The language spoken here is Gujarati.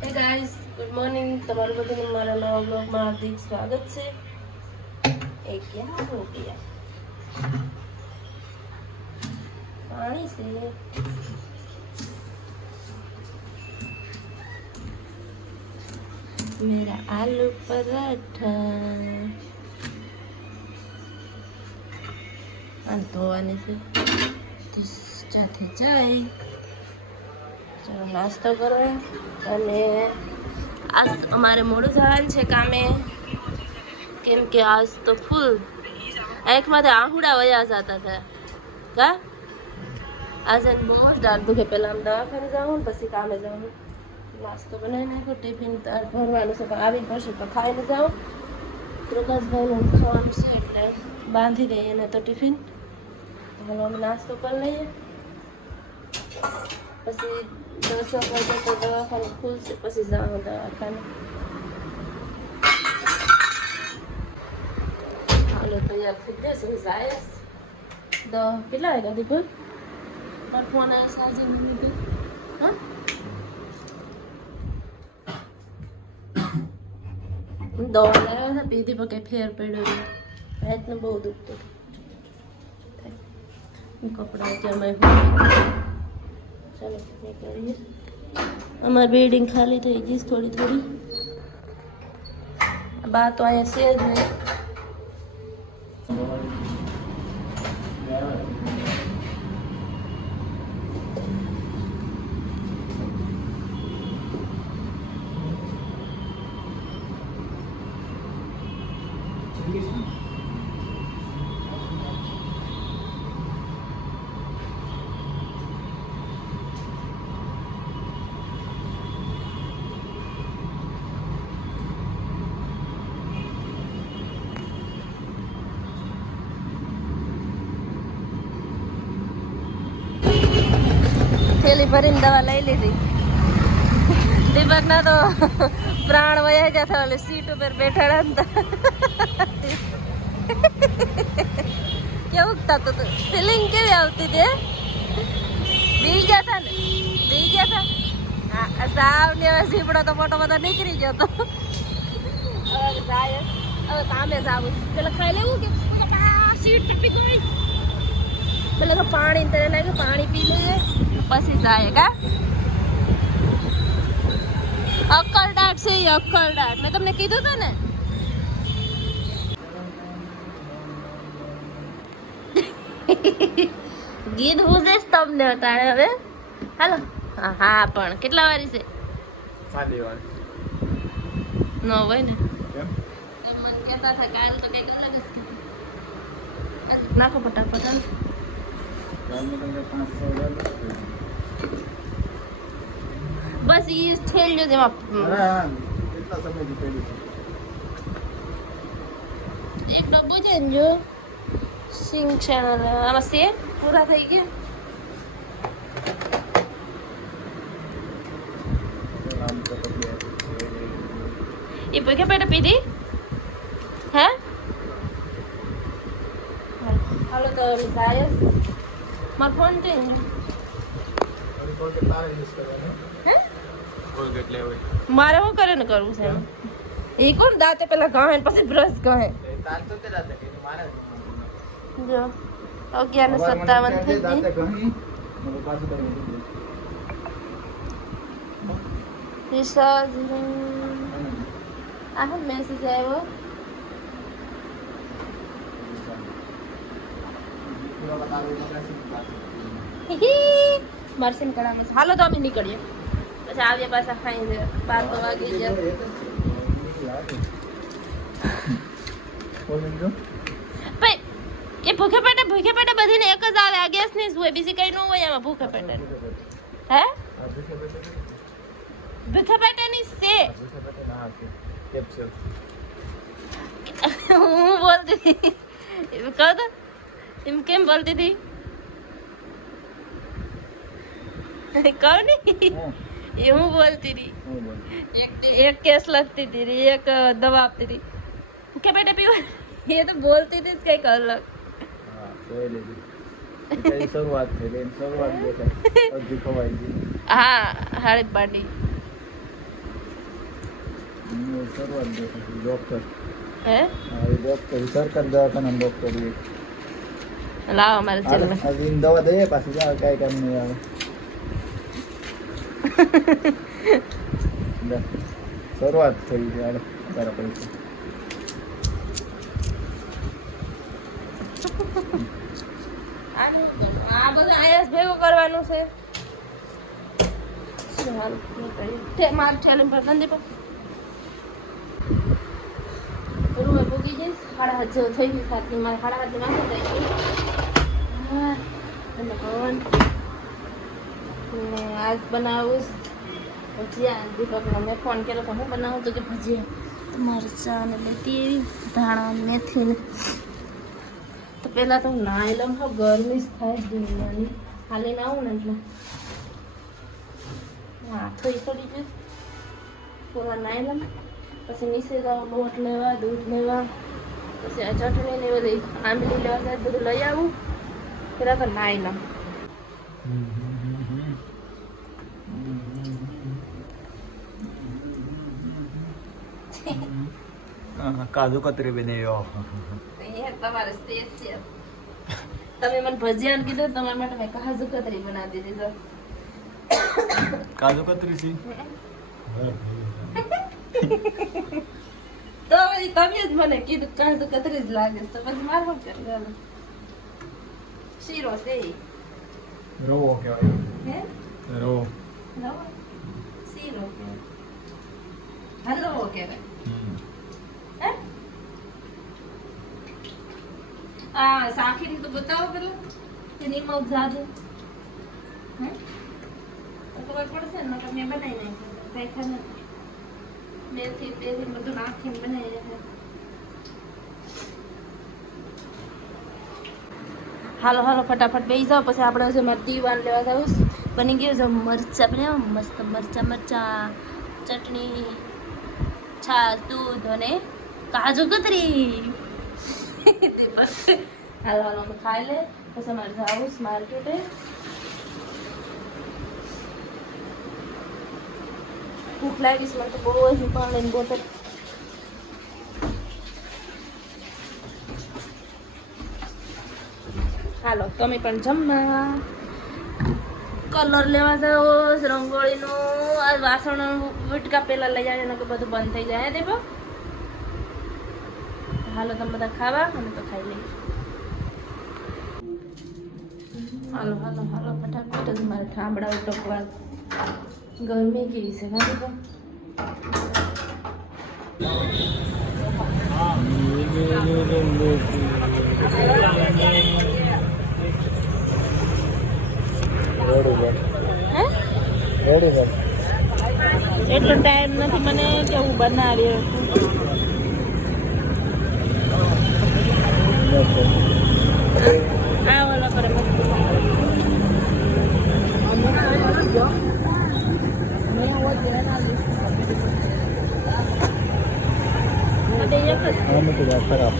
હે ગાઈસ, ગુડ મોર્નિંગ. તમારું બધાનું મારા નવા બ્લોગમાં હાર્દિક સ્વાગત છે. એ ક્યાં હો ગયા? પાણી છે. मेरा आलू पराठा ધોવાની છે. સાથે જાય ચલો નાસ્તો કરો. અને આજ અમારે મોડું જવાનું છે કામે, કેમ કે આજ તો ફૂલ આંખમાંથી આહુડા વયા જતા હતા. કા આજે બહુ જ દાળ દુખે. પહેલાં આમ દવાખાને જાઉં પછી કામે જાઉં. નાસ્તો બનાવી નાખો, ટિફિન ભરવાનું છે પણ આવી પછી તો ખાઈને જાઉં. પ્રકાશભાઈનું ખાવાનું છે એટલે બાંધી દઈએ ને તો ટિફિન. હાલો અમે નાસ્તો કરી લઈએ, પછી 10 વાગે તો દવાખાને ખુલશે, પછી જાઉં દવાખાને. હાલો તૈયાર થઈ જશે જાય. કેટલા વાગ્યા દીપક મારો ફોન આવે સાજે મમ્મી તો હા દવા લાવ્યા હતા, પીધી પણ કંઈ ફેર પડ્યો. રાતને બહુ દુખતું હતું. કપડાં અત્યારમાં ચાલો કરીએ. અમારી બિલ્ડિંગ ખાલી થઈ ગઈ થોડી થોડી. બા તો અહીંયા છે જ નહીં. થેલી ભરીને દવા લઈ લીધી. દીપકના તો પ્રાણ વયા ગયા હતા ઓલી સીટ ઉપર બેઠા હતા. કેવું થતું હતું? ફિલિંગ કેવી આવતી હતી? બી ગયા હતા ને? બી ગયા હતા? હા, સાવ ને સીપડો તો મોટો બધો નીકળી ગયો હતો. હવે જાય, હવે કામે જાવું. પેલા ખાઈ લેવું કે સીટ તૂટી ગઈ. પેલા તો પાણી તને લાગ્યું, પાણી પી લઈએ પછી જાય. કા અક્કલદાટ છે એ, અક્કલદાટ. મેં તમને કીધું હતું ને. ગીત પૂછે તમને અટાણે હવે. હાલો. હા પણ કેટલા વારી છે? 7 વાર ન હોય ને. કેમ એમ મને કહેતા હતા કાલ તો કંઈક અલગ જ કીધું. નાખો ફટાફટ. બસ એ થેલ જો જેમાં કેટલા સમયથી પેલી એક ડબ્બો છે ને જો સિંગ છે આમાં શેર પૂરા થઈ ગયા. એ ભૂખ્યા પેટે પીધી હે? હાલો તો જાય. મારો ફોન તો મારે શું કરે ને કરવું છે? એ કોણ દાંતે પેલા ગાહે પછી બ્રશ ગાહે. જો 11:57 થઈ ગઈ. રિસાર્જ આ મેસેજ આવ્યો. મરસીન કડામાં. હાલો તો અમે નીકળીએ, પછી આવીએ પાછા ખાઈ 12 તો વાગી ગયા. એ ભૂખે પેટે બધીને એક જ આવે. આ ગેસ ની હોય, બીજી કઈ ન હોય આમાં. ભૂખે પેટે હે? ભૂખે પેટે ની છે. હું બોલતી હતી કહો તો એમ કેમ બોલતી હતી કહો ને. એ હું બોલતી હતી. એક કેસ લખતી હતી, એક દવા આપતી હતી. ભૂખે પેટે પીવા એ તો બોલતી હતી કઈક અલગ. શરૂઆત થઈ. હા હાડી પાડી શરૂઆત દેખાતી ડૉક્ટર હે હા એ ડૉક્ટર સરકારી દવાખાનામાં ડૉક્ટર એ લાવો અમારે ચેનલ હજી દવા દઈએ પાછી જાવ કાંઈ કામ નહીં આવે લે, શરૂઆત થઈ છે હાલો તારા પૈસા આ બધું આયાસ ભેગું કરવાનું છે મારે ઠેલી પર ગંદી પર રૂમે પૂગી જઈશ 7:30 જેવું થઈ ગયું સાથે મારે 7:30 નાખી દઈ હા અને ભગવાન ને આજ બનાવું ભજીયા દીપકનો મેં ફોન કર્યો તો હું બનાવું તો કે ભજીયા મરચાં ને બધી એવી ધાણા મેથી ને તો પહેલાં તો નાહી લઉં હા ગરમી જ થાય દુનિયાની હાલીને આવું ને એટલે હા થોડી થોડી જ પૂરા નાહી લઉં પછી નીચે જાઉં લોટ લેવા દૂધ લેવા પછી આ ચટણી ને બધી આંબલી લેવા સાહેબ બધું લઈ આવું પહેલાં તો નાહી લઉં કાજુ કતરી બનાવ્યો તમારે સ્પેશિયલ તમે મને ભજીયા કીધું તમારા માટે મેં કાજુ કતરી બનાવી દીધી કાજુ કતરી છે તો પછી તમે જ મને કીધું કાજુ કતરી જ લાગે તો પછી મારે શું કરવાનું શીરો છે રવો કહેવાય હે રવો રવો શીરો કહેવાય હલવો કહેવાય હે આ સાખીને તો બતાવો પેલા કે નિમક જાદુ હે તો ખબર પડશે ને તો મેં બનાવી નાખ્યું કઈ ખાને મેથી તેથી બધું નાખીને બનાવી છે હાલો હાલો ફટાફટ બેસી જાઓ પછી આપણે છે મારે દીવાન લેવા જવું બની ગયું છે મરચાં બનાવ્યા મસ્ત મરચાં ચટણી છાશ દૂધ અને કાજુ કતરી હાલો હાલો અમે ખાઈ લે પછી અમારે જવું માર્કેટે ભૂખ લાગીશ મને તો બહુ જ પાણીની બોટલ હાલો તમે પણ જમવા કલર લેવા જાઓ રંગોળીનું આ વાસણ વિટકા પહેલાં લઈ જાય કે બધું બંધ થઈ જાય દેવો હાલો તમે બધા ખાવા અમે તો ખાઈ લઈએ હાલો હાલો હાલો ફટાફટ જ મારે ઠામડા ટોકવા ગરમી કેવી છે ગાડી પણ એટલો ટાઈમ નથી મને કે હું બનાવી આ ઓલા પર ખરાબ